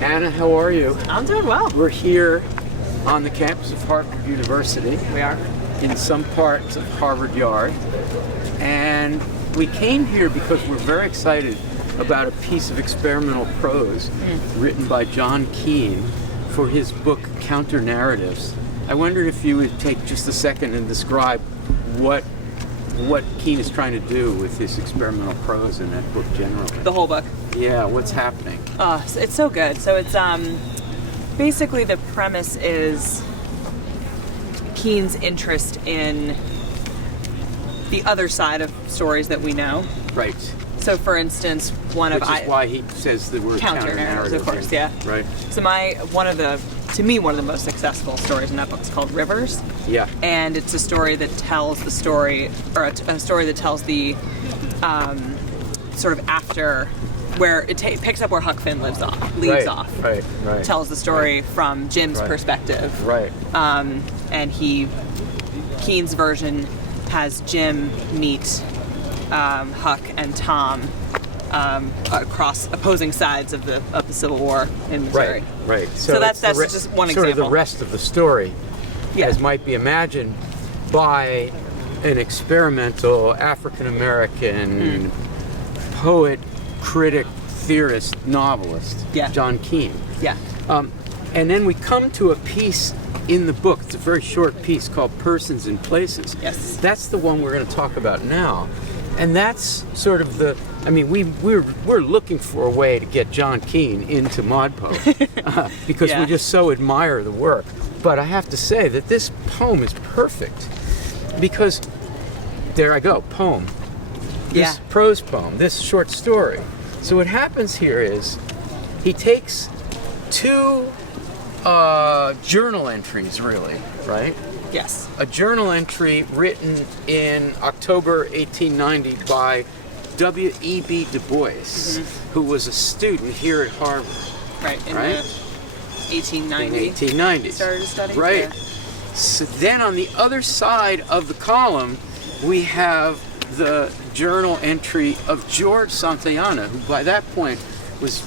Anna, how are you? I'm doing well. We're here on the campus of Harvard University. We are. In some parts of Harvard Yard. And we came here because we're very excited about a piece of experimental prose written by John Keene for his book Counternarratives. I wondered if you would take just a second and describe what Keene is trying to do with his experimental prose in that book generally. The whole book. Yeah, what's happening? It's so good. So it's basically the premise is Keene's interest in the other side of stories that we know. Right. So, for instance, Which is why he says the word counter-narratives, of course, yeah. Right. So one of the most successful stories in that book is called Rivers. Yeah. And it's a story that tells the story, or a story that tells the sort of after, where it picks up where Huck Finn leaves off. Right. Tells the story from Jim's perspective. Right. And Keene's version has Jim meet Huck and Tom across opposing sides of the Civil War in Missouri. Right. So that's just one sort example. Of the rest of the story, Yeah. as might be imagined by an experimental African-American poet, critic, theorist, novelist, Yeah. John Keene. Yeah. And then we come to a piece in the book. It's a very short piece called Persons and Places. Yes. That's the one we're going to talk about now. And that's sort of we're looking for a way to get John Keene into ModPo because we just so admire the work. But I have to say that this poem is perfect because, there I go, poem. This prose poem, this short story. So what happens here is he takes two journal entries, really, right? Yes. A journal entry written in October 1890 by W.E.B. Du Bois, who was a student here at Harvard. Right. In the 1890. In 1890s. Started to study. Right. Yeah. So then on the other side of the column, we have the journal entry of George Santayana, who by that point was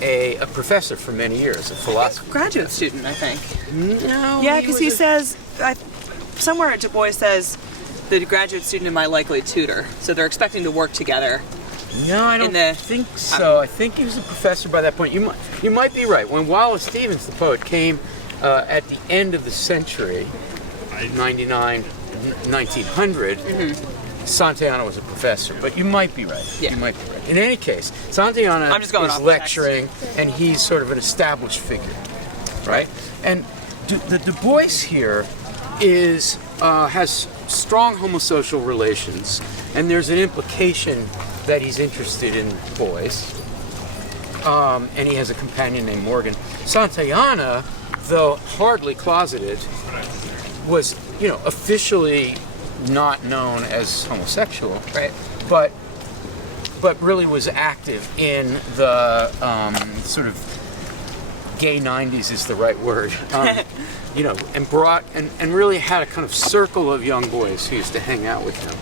a professor for many years, a philosopher. Graduate student, I think. No. Yeah, because he says, somewhere Du Bois says, the graduate student and my likely tutor. So they're expecting to work together. No, I don't think so. I think he was a professor by that point. You might be right. When Wallace Stevens, the poet, came at the end of the century, 1900, Santayana was a professor. But you might be right. Yeah. You might be right. In any case, Santayana is lecturing, and he's sort of an established figure, right? And the Du Bois here has strong homosocial relations, and there's an implication that he's interested in boys, and he has a companion named Morgan. Santayana, though hardly closeted, was, officially not known as homosexual, Right. but really was active in the sort of gay 90s is the right word, and brought and really had a kind of circle of young boys who used to hang out with him.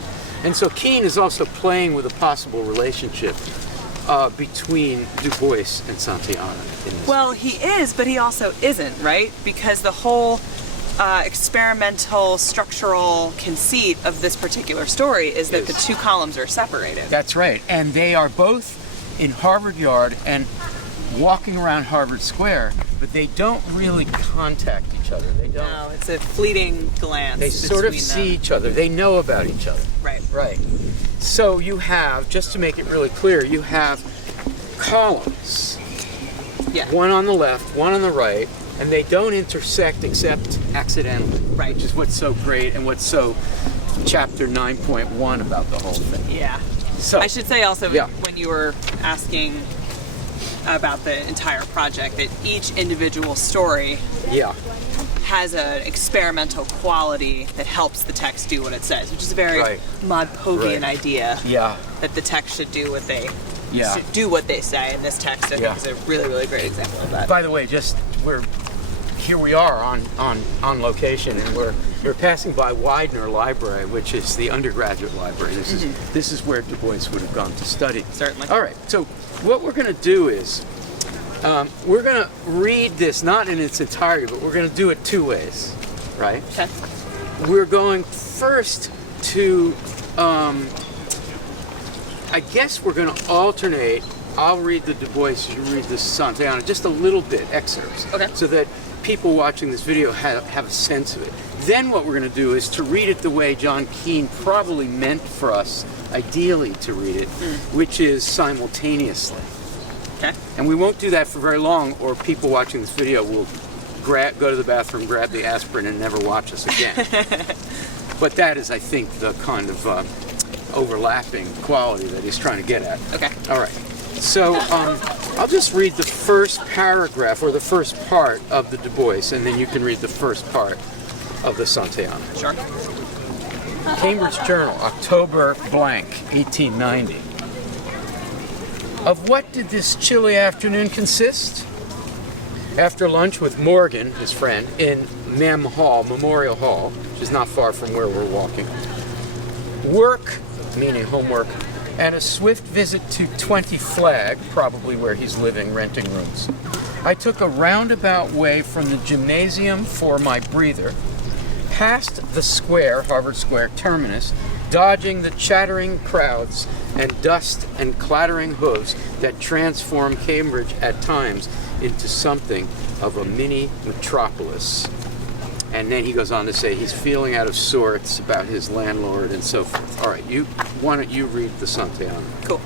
And so Keene is also playing with a possible relationship between Du Bois and Santayana. Well, he is, but he also isn't, right? Because the whole experimental structural conceit of this particular story is that the two columns are separated. That's right. And they are both in Harvard Yard and walking around Harvard Square, but they don't really contact each other. They don't. No, it's a fleeting glance. They sort of see each other. They know about each other. Right. So you have, just to make it really clear, you have columns. Yeah. One on the left, one on the right, and they don't intersect except accidentally. Right. Which is what's so great and what's so chapter 9.1 about the whole thing. Yeah. So I should say also, when you were asking about the entire project, that each individual story has an experimental quality that helps the text do what it says, which is a very ModPoPLUS idea. Yeah. That the text should do what they do what they say, and this text I think is a really, really great example of that. By the way, here we are on location, and we're passing by Widener Library, which is the undergraduate library. This is where Du Bois would have gone to study. Certainly. All right. So what we're going to do is We're going to read this, not in its entirety, but we're going to do it two ways, right? Okay. We're going first to, I guess we're going to alternate. I'll read the Du Bois, you read the Santayana, just a little bit, excerpts. Okay. So that people watching this video have a sense of it. Then what we're going to do is to read it the way John Keene probably meant for us, ideally, to read it, which is simultaneously. Okay. And we won't do that for very long, or people watching this video will go to the bathroom, grab the aspirin, and never watch us again. But that is, I think, the kind of overlapping quality that he's trying to get at. Okay. All right. So I'll just read the first paragraph, or the first part of the Du Bois, and then you can read the first part of the Santayana. Sure. Cambridge Journal, October blank, 1890. Of what did this chilly afternoon consist? After lunch with Morgan, his friend, in Mem Hall, Memorial Hall, which is not far from where we're walking, work, meaning homework, and a swift visit to 20 Flag, probably where he's living, renting rooms, I took a roundabout way from the gymnasium for my breather, past the square, Harvard Square terminus, dodging the chattering crowds and dust and clattering hooves that transform Cambridge at times into something of a mini metropolis. And then he goes on to say he's feeling out of sorts about his landlord and so forth. All right, why don't you read the Santayana? Cool.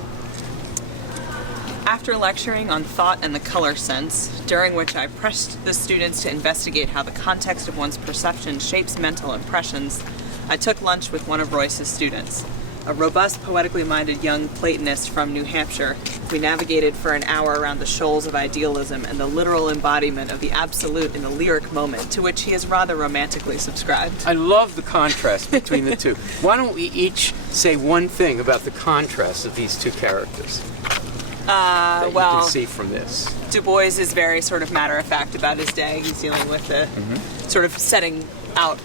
After lecturing on thought and the color sense, during which I pressed the students to investigate how the context of one's perception shapes mental impressions, I took lunch with one of Royce's students, a robust, poetically minded young Platonist from New Hampshire. We navigated for an hour around the shoals of idealism and the literal embodiment of the absolute in the lyric moment, to which he is rather romantically subscribed. I love the contrast between the two. Why don't we each say one thing about the contrast of these two characters? That you can see from this. Du Bois is very sort of matter-of-fact about his day. He's dealing with the sort of setting out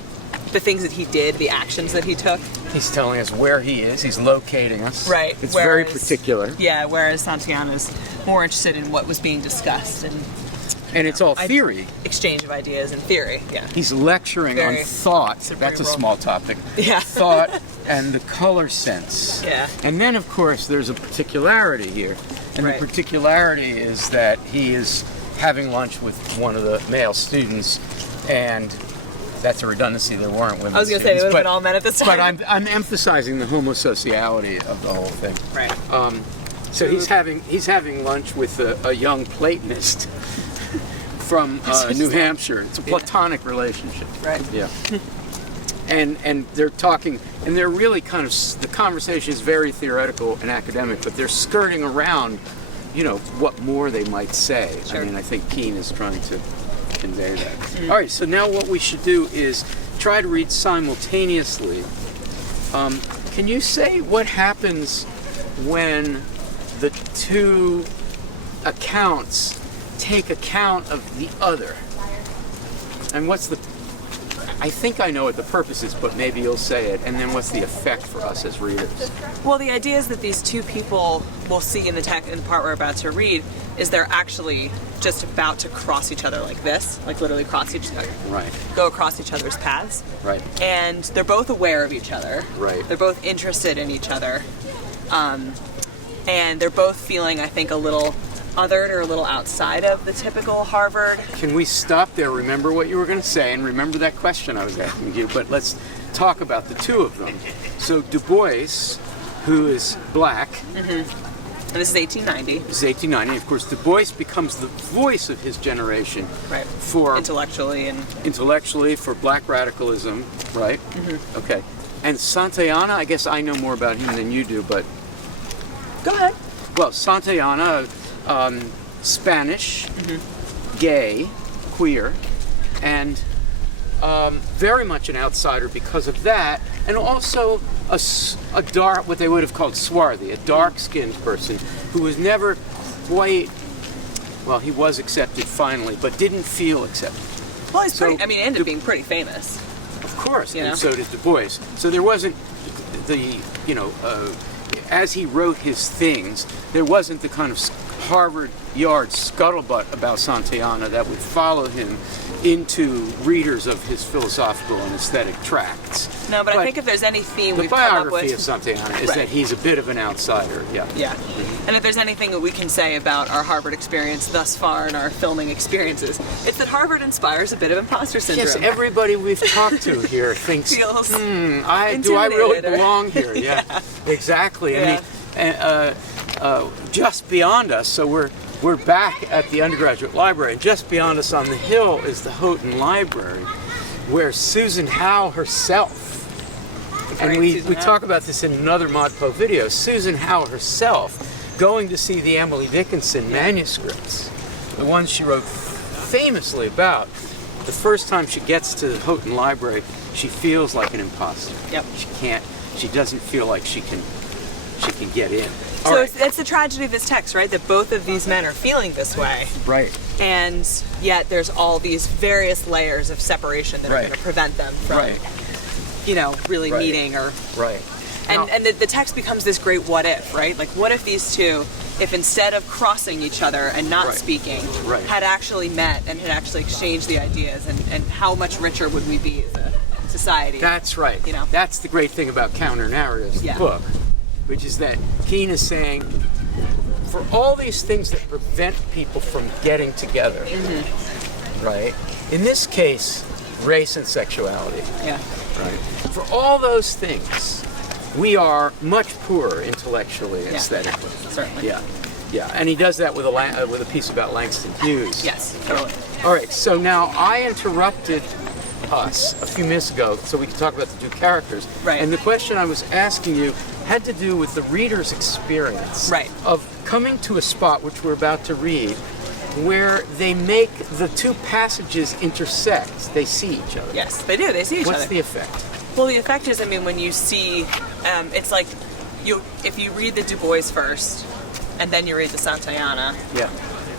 the things that he did, the actions that he took. He's telling us where he is. He's locating us. Right. It's very particular. Yeah, whereas Santayana is more interested in what was being discussed and it's all theory. Exchange of ideas and theory, yeah. He's lecturing on thought. That's a small topic. Yeah. Thought and the color sense. Yeah. And then, of course, there's a particularity here. And the particularity is that he is having lunch with one of the male students, and that's a redundancy. There weren't women. I was going to say they would have been all men at this time. But I'm emphasizing the homosociality of the whole thing. Right. So he's having lunch with a young Platonist from New Hampshire. It's a platonic relationship. Right. Yeah. And they're talking, and they're really kind of, the conversation is very theoretical and academic, but they're skirting around, what more they might say. Sure. I mean, I think Keane is trying to convey that. All right, so now what we should do is try to read simultaneously. Can you say what happens when the two accounts take account of the other? And I think I know what the purpose is, but maybe you'll say it, and then what's the effect for us as readers? Well, the idea is that these two people we'll see in the part we're about to read is they're actually just about to cross each other like this, like literally cross each other. Right. Go across each other's paths. Right. And they're both aware of each other. Right. They're both interested in each other. And they're both feeling, I think, a little othered or a little outside of the typical Harvard. Can we stop there? Remember what you were going to say, and remember that question I was asking you, but let's talk about the two of them. So Du Bois, who is black, and this is 1890. This is 1890. Of course, Du Bois becomes the voice of his generation, right? For intellectually for black radicalism, right? Okay. And Santayana, I guess I know more about him than you do, but go ahead. Well, Santayana, Spanish, gay, queer, and very much an outsider because of that, and also a dark, what they would have called swarthy, a dark-skinned person who was never quite, well, he was accepted finally, but didn't feel accepted. Well, he's pretty, he ended up being pretty famous. Of course, and so did Du Bois. So there wasn't as he wrote his things, there wasn't the kind of Harvard Yard scuttlebutt about Santayana that would follow him into readers of his philosophical and aesthetic tracts. No, but I think if there's any theme we've come up with... The biography of Santayana is that he's a bit of an outsider, yeah. And if there's anything that we can say about our Harvard experience thus far in our filming experiences, it's that Harvard inspires a bit of imposter syndrome. Yes, everybody we've talked to here thinks, do I really belong here? Yeah, exactly. Yeah. I mean, just beyond us, so we're back at the undergraduate library, and just beyond us on the hill is the Houghton Library, where Susan Howe herself, and we talk about this in another ModPo video, Susan Howe herself going to see the Emily Dickinson manuscripts, the ones she wrote famously about. The first time she gets to the Houghton Library, she feels like an imposter. Yep. She doesn't feel like she can get in. So that's the tragedy of this text, right? That both of these men are feeling this way. Right. And yet there's all these various layers of separation that are going to prevent them from, really meeting or... Right. And the text becomes this great what if, right? Like, what if these two, if instead of crossing each other and not speaking, had actually met and had actually exchanged the ideas, and how much richer would we be as a society? That's right. That's the great thing about Counternarratives, the book, which is that Keane is saying, for all these things that prevent people from getting together, right? In this case, race and sexuality. Yeah. Right. For all those things, we are much poorer intellectually and aesthetically. Certainly. Yeah. Yeah. And he does that with a piece about Langston Hughes. Yes, totally. All right. So now I interrupted us a few minutes ago so we could talk about the two characters. Right. And the question I was asking you had to do with the reader's experience of coming to a spot, which we're about to read, where they make the two passages intersect. They see each other. Yes, they do. They see each other. What's the effect? Well, the effect is, when you see, it's like if you read the Du Bois first, and then you read the Santayana. Yeah.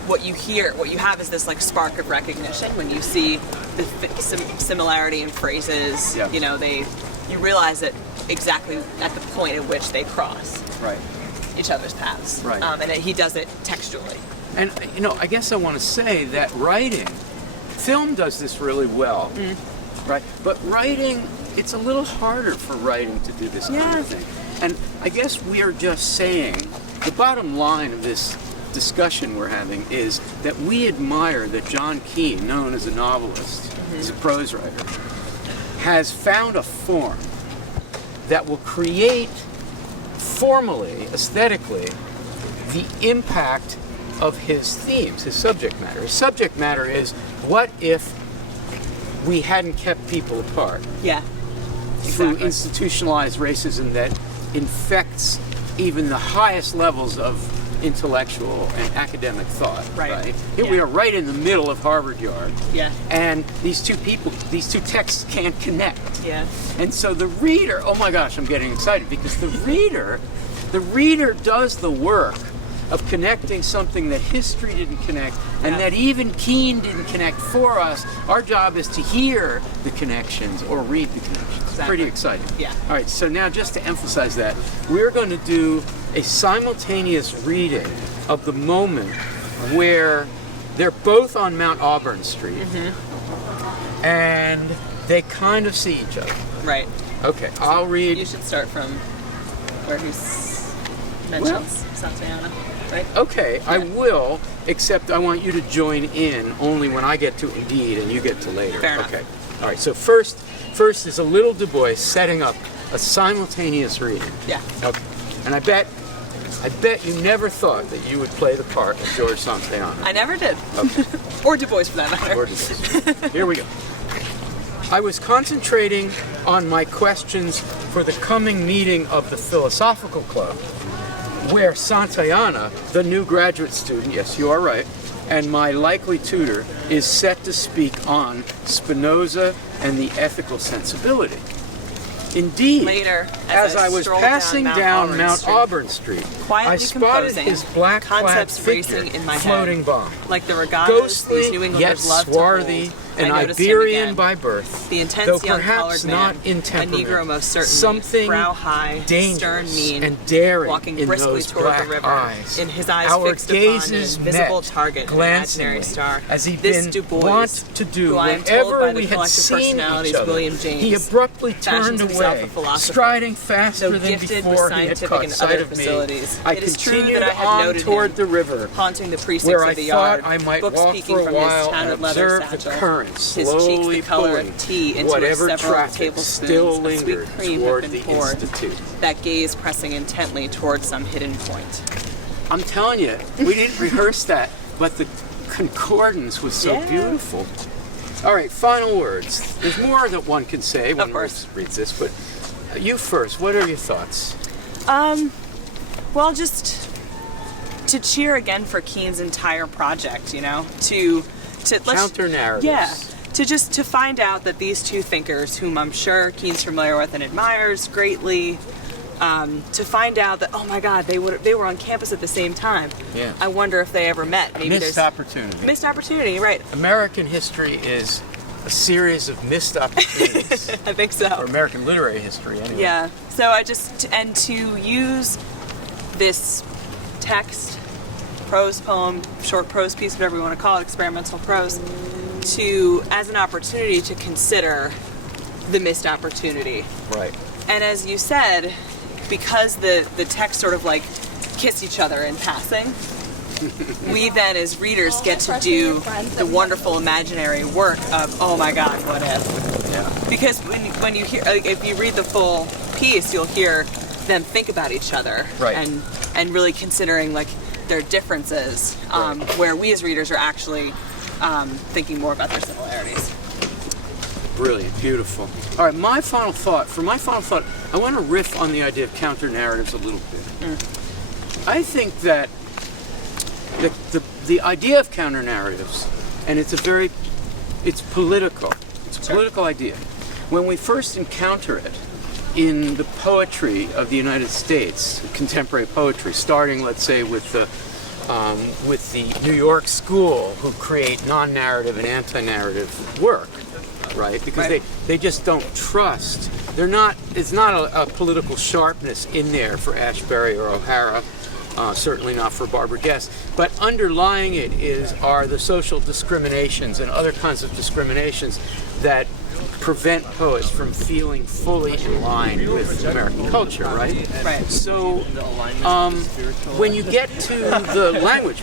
What you have is this like spark of recognition when you see the similarity in phrases. Yeah. You realize it exactly at the point at which they cross each other's paths. Right. And he does it textually. And I guess I want to say that film does this really well, right? But writing, it's a little harder for writing to do this kind of thing. And I guess we are just saying, the bottom line of this discussion we're having is that we admire that John Keene, known as a novelist, as a prose writer, has found a form that will create formally, aesthetically, the impact of his themes, his subject matter. His subject matter is, what if we hadn't kept people apart? Yeah. Through institutionalized racism that infects even the highest levels of intellectual and academic thought. Right. Here we are right in the middle of Harvard Yard. Yeah. And these two texts can't connect. Yeah. And so the reader, oh my gosh, I'm getting excited because the reader does the work of connecting something that history didn't connect and that even Keane didn't connect for us. Our job is to hear the connections or read the connections. Exactly. Pretty exciting. Yeah. All right, so now just to emphasize that, we're going to do a simultaneous reading of the moment where they're both on Mount Auburn Street and they kind of see each other. Right. Okay, so I'll read. You should start from where he mentions Santayana. Right? Okay, yeah. I will, except I want you to join in only when I get to indeed and you get to later. Fair enough. Okay. All right, so first is a little Du Bois setting up a simultaneous reading. Yeah. Okay. And I bet you never thought that you would play the part of George Santayana. I never did. Okay. Or Du Bois for that matter. Or Du Bois. Here we go. I was concentrating on my questions for the coming meeting of the Philosophical Club, where Santayana, the new graduate student, yes, you are right, and my likely tutor, is set to speak on Spinoza and the ethical sensibility. Indeed, later, as I was passing down Mount Auburn Street, I spotted his black-clad figure floating by, like the regattas, ghostly, these New Englanders yet swarthy, an Iberian by birth, the intense though young perhaps colored not man, in temperament, a Negro most certainly, something brow high, dangerous stern, mean, and daring walking in briskly those toward black the river, eyes. in his eyes Our fixed upon gazes an invisible met target, an glancingly, imaginary star. as he'd This been Du Bois, wont to do who I am told whenever by the we had collective seen each personalities other. William James, He abruptly turned fashions himself away, a philosopher, striding faster so than gifted with before he had scientific caught and sight other of me. facilities. I It is true continued that I had on noted toward him the river, haunting the precincts where I of the thought yard, I might book walk speaking for a from while his and tattered leather observe the satchel, current his cheeks slowly the color pulling of tea into whatever which several traffic tablespoons still of sweet lingered cream toward had the been poured, Institute. that gaze pressing intently toward some hidden point. I'm telling you, we didn't rehearse that, but the concordance was so beautiful. All right, final words. There's more that one can say when one reads this, but you first. What are your thoughts? Well, just to cheer again for Keane's entire project, you know, to Counternarratives. Yeah, to find out that these two thinkers, whom I'm sure Keane's familiar with and admires greatly, to find out that, oh my God, they were on campus at the same time. Yeah. I wonder if they ever met. Maybe Missed opportunity. Missed opportunity, right? American history is a series of missed opportunities. I think so. For American literary history, anyway. Yeah. So and to use this text, prose poem, short prose piece, whatever you want to call it, experimental prose, as an opportunity to consider the missed opportunity. Right. And as you said, because the texts sort of like kiss each other in passing, we then as readers get to do the wonderful imaginary work of, oh my God, what if? Yeah. Because when you hear, if you read the full piece, you'll hear them think about each other, right, and really considering like their differences, where we as readers are actually thinking more about their similarities. Brilliant, beautiful. All right, my final thought, I want to riff on the idea of counter-narratives a little bit. I think that the idea of counter-narratives, and it's political. It's a political idea. When we first encounter it in the poetry of the United States, contemporary poetry, starting, let's say, with the New York school, who create non-narrative and anti-narrative work, right? Because they just don't trust. It's not a political sharpness in there for Ashbery or O'Hara, certainly not for Barbara Guest, but underlying it are the social discriminations and other kinds of discriminations that prevent poets from feeling fully in line with American culture, right? Right. So when you get to the language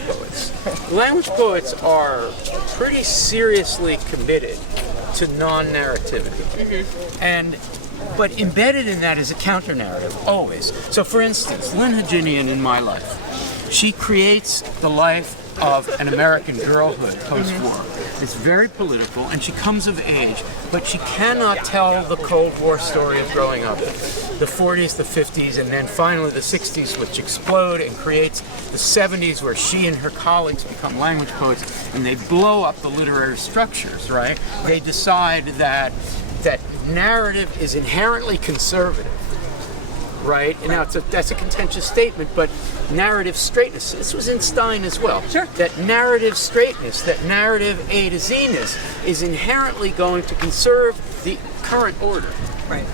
poets are pretty seriously committed to non-narrativity. But embedded in that is a counter-narrative, always. So for instance, Lynn Haginian in My Life, she creates the life of an American girlhood post-war. It's very political, and she comes of age, but she cannot tell the Cold War story of growing up. The 40s, the 50s, and then finally the 60s, which explode and creates the 70s, where she and her colleagues become language poets, and they blow up the literary structures, right? They decide that narrative is inherently conservative, right? And now that's a contentious statement, but narrative straightness, this was in Stein as well. Sure. That narrative straightness, that narrative A to Z-ness is inherently going to conserve the current order. Right.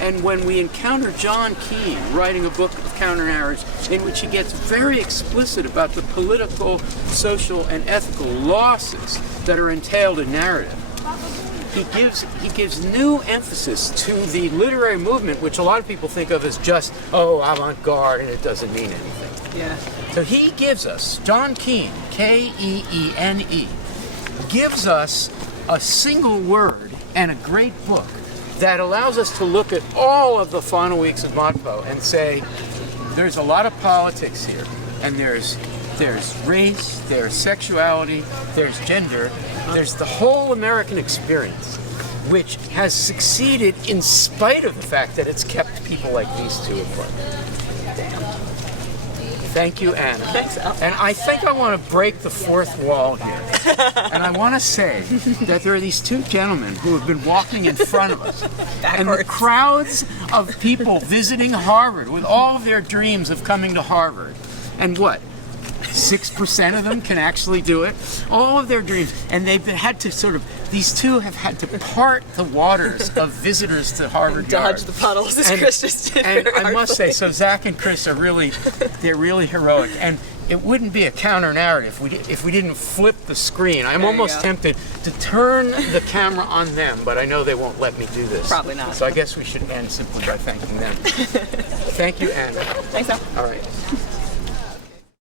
And when we encounter John Keene writing a book of counter-narratives in which he gets very explicit about the political, social, and ethical losses that are entailed in narrative, he gives new emphasis to the literary movement, which a lot of people think of as just, avant-garde, and it doesn't mean anything. Yeah. So he gives us, John Keene, Keene, gives us a single word and a great book that allows us to look at all of the final weeks of ModPo and say, there's a lot of politics here, and there's race, there's sexuality, there's gender, there's the whole American experience, which has succeeded in spite of the fact that it's kept people like these two apart. Thank you, Anna. Thanks, Al. And I think I want to break the fourth wall here. And I want to say that there are these two gentlemen who have been walking in front of us. And the crowds of people visiting Harvard with all of their dreams of coming to Harvard. And what? 6% of them can actually do it. All of their dreams, and they've had to these two have had to part the waters of visitors to Harvard Yard. Dodge the puddles, as Chris just did. And I must say, so Zach and Chris are they're really heroic. And it wouldn't be a counter-narrative if we didn't flip the screen. I'm almost tempted to turn the camera on them, but I know they won't let me do this. Probably not. So I guess we should end simply by thanking them. Thank you, Anna. Thanks, Al. All right.